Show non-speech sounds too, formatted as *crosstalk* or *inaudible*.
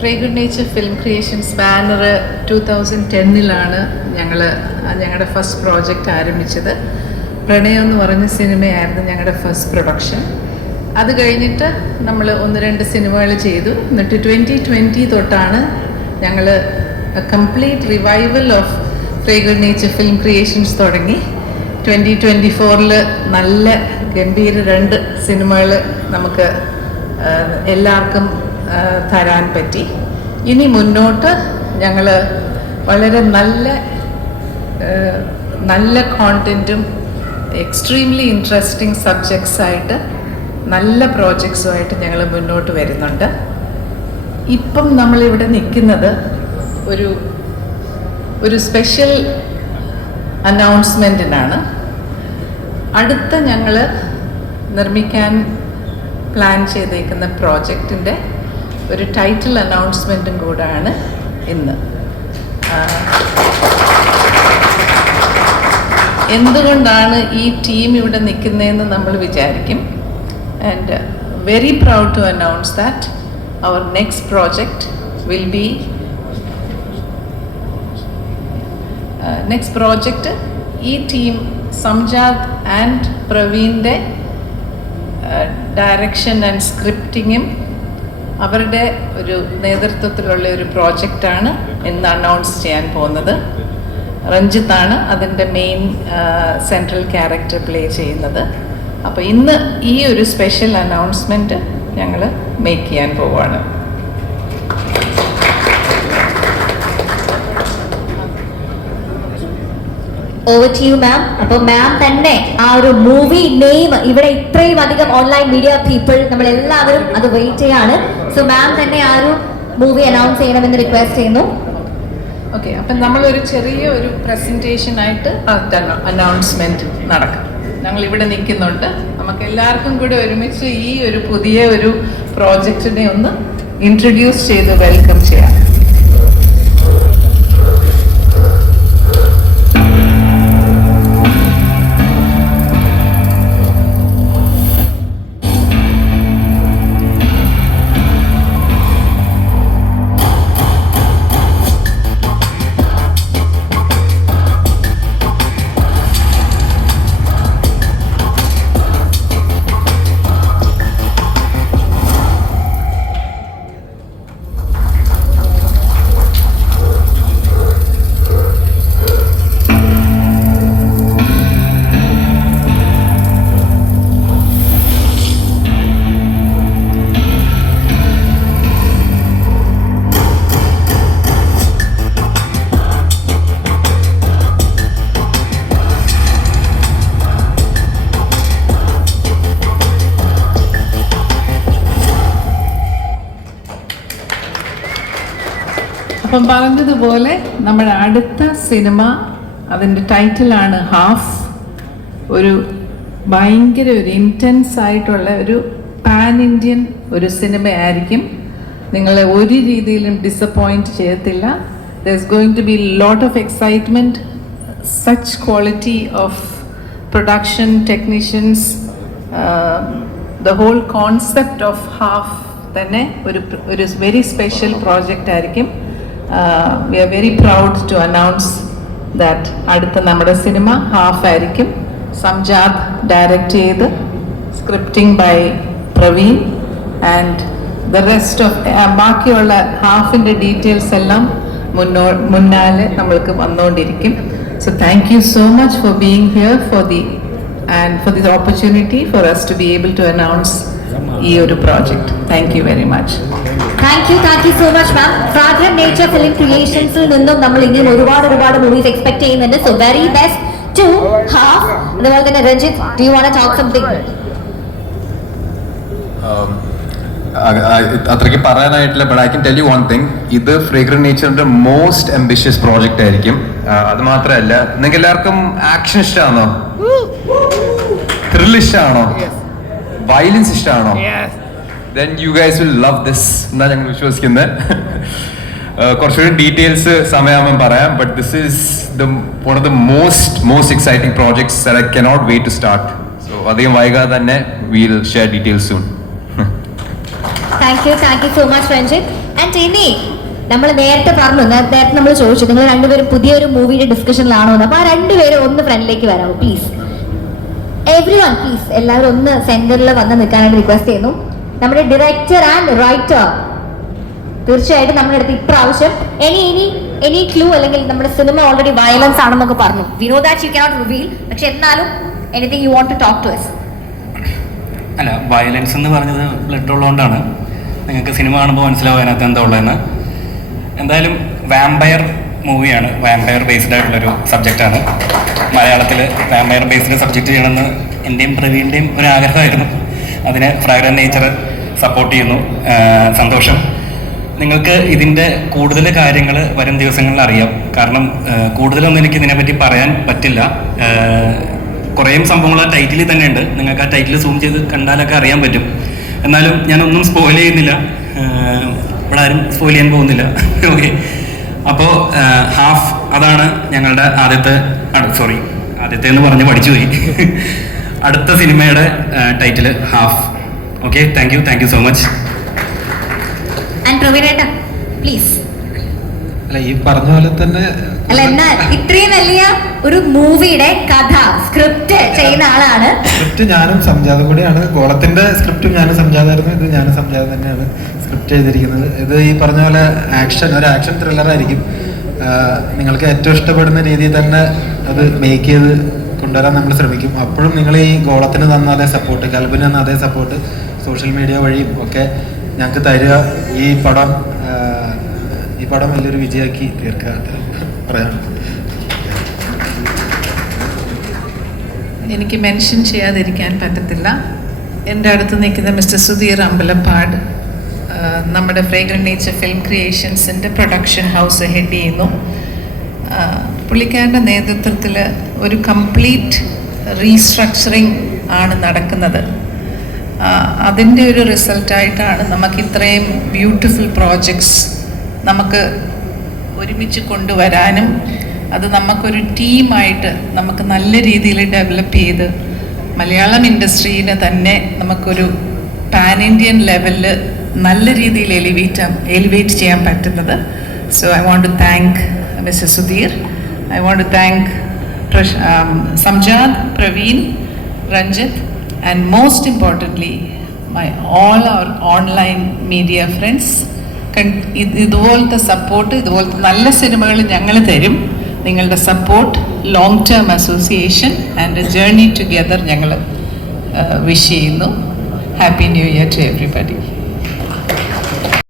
Fragrant nature film creations banner two thousand ടെന്നിലാണ് ഞങ്ങൾ ഞങ്ങളുടെ first project ആരംഭിച്ചത്. പ്രണയം എന്ന് പറഞ്ഞ സിനിമയായിരുന്നു ഞങ്ങളുടെ ഫസ്റ്റ് പ്രൊഡക്ഷൻ അത് കഴിഞ്ഞിട്ട് നമ്മൾ ഒന്ന് രണ്ട് സിനിമകൾ ചെയ്തു. എന്നിട്ട് ട്വന്റി ട്വന്റി തൊട്ടാണ് ഞങ്ങൾ complete revival of fragrant nature film creations തുടങ്ങി. ട്വന്റി ട്വന്റി ഫോറിൽ നല്ല ഗംഭീര രണ്ട് സിനിമകൾ നമുക്ക് എല്ലാവർക്കും തരാൻ പറ്റി. ഇനി മുന്നോട്ട് ഞങ്ങൾ വളരെ നല്ല നല്ല കോണ്ടന്റും എക്സ്ട്രീംലി ഇൻട്രസ്റ്റിംഗ് സബ്ജക്ട്സ് ആയിട്ട് നല്ല പ്രോജക്ട്സുമായിട്ട് ഞങ്ങൾ മുന്നോട്ട് വരുന്നുണ്ട്. ഇപ്പം നമ്മളിവിടെ നിൽക്കുന്നത് ഒരു ഒരു സ്പെഷ്യൽ അനൗൺസ്മെന്റിനാണ് അടുത്ത ഞങ്ങൾ നിർമ്മിക്കാൻ പ്ലാൻ ചെയ്തേക്കുന്ന പ്രോജക്റ്റിന്റെ ഒരു ടൈറ്റിൽ അനൗൺസ്മെന്റും കൂടാണ് ഇന്ന്. എന്തുകൊണ്ടാണ് ഈ ടീം ഇവിടെ നിൽക്കുന്നതെന്ന് നമ്മൾ വിചാരിക്കും. And very proud to announce that our next project will be next project ഈ ടീം സംജാദ് ആൻഡ് പ്രവീണിന്റെ ഡയറക്ഷൻ ആൻഡ് സ്ക്രിപ്റ്റിങ്ങും അവരുടെ ഒരു നേതൃത്വത്തിലുള്ള ഒരു പ്രോജക്റ്റാണ് ഇന്ന് അനൗൺസ് ചെയ്യാൻ പോകുന്നത്. രഞ്ജിത്താണ് അതിന്റെ മെയിൻ സെൻട്രൽ ക്യാരക്ടർ പ്ലേ ചെയ്യുന്നത്. അപ്പോൾ ഇന്ന് ഈ ഒരു സ്പെഷ്യൽ അനൗൺസ്മെന്റ് ഞങ്ങൾ മേക്ക് ചെയ്യാൻ പോവുകയാണ് ഓവർ ടു മാം അപ്പോൾ മാം തന്നെ ആ ഒരു മൂവി നെയിം ഇവിടെ ഇത്രയും അധികം ഓൺലൈൻ മീഡിയ പീപ്പിൾ നമ്മൾ എല്ലാവരും അത് വെയിറ്റ് ചെയ്യാണ്. സോ മാം തന്നെ ആ ഒരു മൂവി അനൗൺസ് ചെയ്യണമെന്ന് റിക്വസ്റ്റ് ചെയ്യുന്നു. ഓക്കെ നമ്മൾ ഒരു ചെറിയ ഒരു പ്രസന്റേഷൻ പ്രസന്റേഷനായിട്ട് അനൗൺസ്മെന്റ് നടക്കും. ഞങ്ങൾ ഇവിടെ നിൽക്കുന്നുണ്ട്. നമുക്ക് എല്ലാവർക്കും കൂടെ ഒരുമിച്ച് ഈ ഒരു പുതിയ ഒരു പ്രോജക്റ്റിനെ ഒന്ന് ഇൻട്രൊഡ്യൂസ് ചെയ്ത് വെൽക്കം ചെയ്യാം. അപ്പം പറഞ്ഞതുപോലെ നമ്മുടെ അടുത്ത സിനിമ അതിന്റെ ടൈറ്റിലാണ് ഹാഫ്. ഒരു ഭയങ്കര ഒരു ഇന്റൻസ് ആയിട്ടുള്ള ഒരു പാൻ ഇന്ത്യൻ ഒരു സിനിമയായിരിക്കും. നിങ്ങളെ ഒരു രീതിയിലും ഡിസപ്പോയിന്റ് ചെയ്യത്തില്ല. There is going to be lot of excitement such quality of production technicians the whole concept of Half തന്നെ ഒരു ഒരു വെരി സ്പെഷ്യൽ പ്രോജക്റ്റ് ആയിരിക്കും. We are very proud to announce that അടുത്ത നമ്മുടെ സിനിമ ഹാഫ് ആയിരിക്കും. സംജാദ് ഡയറക്റ്റ് ചെയ്ത് scripting by Praveen and the rest of ബാക്കിയുള്ള ഹാഫിന്റെ ഡീറ്റെയിൽസ് എല്ലാം മുന്നോ മുന്നാലെ നമ്മൾക്ക് വന്നുകൊണ്ടിരിക്കും so thank you so much for being here for the and for the opportunity for us to be able to announce ഈ ഒരു project thank you very much thank you thank you so much ma'am Fragrant Nature Film ക്രിയേഷൻസിൽ നിന്നും നമ്മൾ ഇങ്ങനെ ഒരുപാട് ഒരുപാട് movies expect ചെയ്യുന്നുണ്ട്. So very best to Half അതുപോലെ തന്നെ Ranjith do you want talk something Um, അത്രയ്ക്ക് പറയാനായിട്ടില്ല but I can tell you one thing ഇത് ഫ്രേഗ്രൻ നേച്ചറിന്റെ മോസ്റ്റ് അംബിഷ്യസ് പ്രോജക്റ്റ് ആയിരിക്കും. അത് മാത്രമല്ല നിങ്ങൾക്ക് എല്ലാവർക്കും ആക്ഷൻ ഇഷ്ടമാണോ ത്രിൽ ഇഷ്ടമാണോ വയലൻസ് ഇഷ്ടമാണോ then you guys will love this എന്നാണ് ഞങ്ങൾ വിശ്വസിക്കുന്നത് *laughs* കുറച്ചുകൂടി ഡീറ്റെയിൽസ് സമയമാകുമ്പോൾ പറയാം. But this is the one of the most most exciting projects I cannot wait to start so അധികം വൈകാതെ തന്നെ will share details soon thank you thank you so much Ranjith and ഇനി നമ്മൾ നേരത്തെ പറഞ്ഞു നേരത്തെ നമ്മൾ ചോദിച്ചു നിങ്ങൾ രണ്ടുപേരും പുതിയൊരു മൂവിയുടെ ഡിസ്കഷനിലാണോ എന്ന്. അപ്പൊ ആ രണ്ടുപേരും ഒന്ന് ഫ്രണ്ടിലേക്ക് വരാമോ പ്ലീസ് എവ്രി വൺ പ്ലീസ് എല്ലാവരും ഒന്ന് സെന്ററിൽ വന്ന് നിൽക്കാനായിട്ട് റിക്വസ്റ്റ് ചെയ്യുന്നു. നമ്മുടെ ഡയറക്ടർ ആൻഡ് റൈറ്റർ തീർച്ചയായിട്ടും നമ്മുടെ അടുത്ത് ഇപ്രാവശ്യം എനി ഇനി എനി ക്ലൂ അല്ലെങ്കിൽ നമ്മുടെ സിനിമ ഓൾറെഡി വയലൻസ് ആണെന്നൊക്കെ പറഞ്ഞു. വി ദാറ്റ് യു റിവീൽ പക്ഷെ എന്നാലും anything you want to talk to us അല്ല വയലൻസ് എന്ന് പറഞ്ഞത് ബ്ലഡ് ഉള്ളതുകൊണ്ടാണ്. നിങ്ങൾക്ക് സിനിമ കാണുമ്പോൾ മനസ്സിലാവും അതിനകത്ത് എന്താ ഉള്ളതെന്ന്. എന്തായാലും വാമ്പയർ മൂവിയാണ് വാമ്പയർ ബേസ്ഡ് ആയിട്ടുള്ളൊരു സബ്ജക്റ്റാണ് മലയാളത്തിൽ വാമ്പയർ ബേസ്ഡ് സബ്ജക്റ്റ് ചെയ്യണമെന്ന് എന്റെയും പ്രവീണിന്റെയും ഒരു ആഗ്രഹമായിരുന്നു അതിന് ഫ്രാഗ്രൻ നേച്ചർ സപ്പോർട്ട് ചെയ്യുന്നു. സന്തോഷം. നിങ്ങൾക്ക് ഇതിന്റെ കൂടുതൽ കാര്യങ്ങൾ വരും ദിവസങ്ങളിൽ അറിയാം. കാരണം കൂടുതലൊന്നും എനിക്ക് ഇതിനെപ്പറ്റി പറയാൻ പറ്റില്ല. കുറേ സംഭവങ്ങൾ ആ ടൈറ്റിലിൽ തന്നെ ഉണ്ട്. നിങ്ങൾക്ക് ആ ടൈറ്റിൽ സൂം ചെയ്ത് കണ്ടാലൊക്കെ അറിയാൻ പറ്റും. എന്നാലും ഞാനൊന്നും സ്പോയിൽ ചെയ്യുന്നില്ല. ഇവിടെ ആരും സ്പോയിൽ ചെയ്യാൻ പോകുന്നില്ല. ഓക്കെ അപ്പോൾ ഹാഫ് അതാണ് ഞങ്ങളുടെ ആദ്യത്തെ സോറി ആദ്യത്തെ എന്ന് പറഞ്ഞ് പഠിച്ചു പോയി *laughs* അടുത്ത സിനിമയുടെ title Half okay thank you thank you so much please അല്ല ഈ പറഞ്ഞ പോലെ തന്നെ അല്ല എന്നാ ഇത്രയും വലിയ ഒരു മൂവിയുടെ കഥ സ്ക്രിപ്റ്റ് ചെയ്യുന്ന ആളാണ്. സ്ക്രിപ്റ്റ് ഞാനും സംജാതം കൂടിയാണ്. ഗോളത്തിന്റെ സ്ക്രിപ്റ്റും ഞാനും സംജാതായിരുന്നു ഇത് ഞാനും സംജാതം തന്നെയാണ് സ്ക്രിപ്റ്റ് ചെയ്തിരിക്കുന്നത്. ഇത് ഈ പറഞ്ഞ പോലെ ആക്ഷൻ ഒരു ആക്ഷൻ ത്രില്ലർ ആയിരിക്കും. നിങ്ങൾക്ക് ഏറ്റവും ഇഷ്ടപ്പെടുന്ന രീതിയിൽ തന്നെ അത് മേക്ക് ചെയ്ത് കൊണ്ടുവരാൻ നമ്മൾ ശ്രമിക്കും. അപ്പോഴും നിങ്ങൾ ഈ ഗോളത്തിന് തന്ന അതേ സപ്പോർട്ട് കൽബിന് തന്ന അതേ സപ്പോർട്ട് സോഷ്യൽ മീഡിയ വഴിയും ഒക്കെ ഞങ്ങൾക്ക് തരിക. ഈ പടം ഈ പടം വലിയൊരു വിജയമാക്കി തീർക്കുക. പറയാനുള്ളത് എനിക്ക് മെൻഷൻ ചെയ്യാതിരിക്കാൻ പറ്റത്തില്ല. എന്റെ അടുത്ത് നിൽക്കുന്ന മിസ്റ്റർ സുധീർ അമ്പലപ്പാട് നമ്മുടെ ഫ്രേഗ്രൻ നേച്ചർ ഫിലിം ക്രിയേഷൻസിന്റെ പ്രൊഡക്ഷൻ ഹൗസ് ഹെഡ് ചെയ്യുന്നു. പുള്ളിക്കാരന്റെ നേതൃത്വത്തിൽ ഒരു കംപ്ലീറ്റ് റീസ്ട്രക്ചറിങ് ആണ് നടക്കുന്നത്. അതിന്റെ ഒരു റിസൾട്ടായിട്ടാണ് നമുക്ക് ഇത്രയും ബ്യൂട്ടിഫുൾ പ്രോജക്ട്സ് നമുക്ക് ഒരുമിച്ച് കൊണ്ടുവരാനും അത് നമുക്കൊരു ടീമായിട്ട് നമുക്ക് നല്ല രീതിയിൽ ഡെവലപ്പ് ചെയ്ത് മലയാളം ഇൻഡസ്ട്രീനെ തന്നെ നമുക്കൊരു പാൻ ഇന്ത്യൻ ലെവലിൽ നല്ല രീതിയിൽ എലിവേറ്റ് എലിവേറ്റ് ചെയ്യാൻ പറ്റുന്നത്. So I want to thank Mr Sudheer I want to thank Samjad Praveen Ranjith and most importantly my all our online media friends ഇതുപോലത്തെ സപ്പോർട്ട് ഇതുപോലത്തെ നല്ല സിനിമകൾ ഞങ്ങൾ തരും. നിങ്ങളുടെ support long term association and journey together ഞങ്ങൾ wish ചെയ്യുന്നു. Happy new year to everybody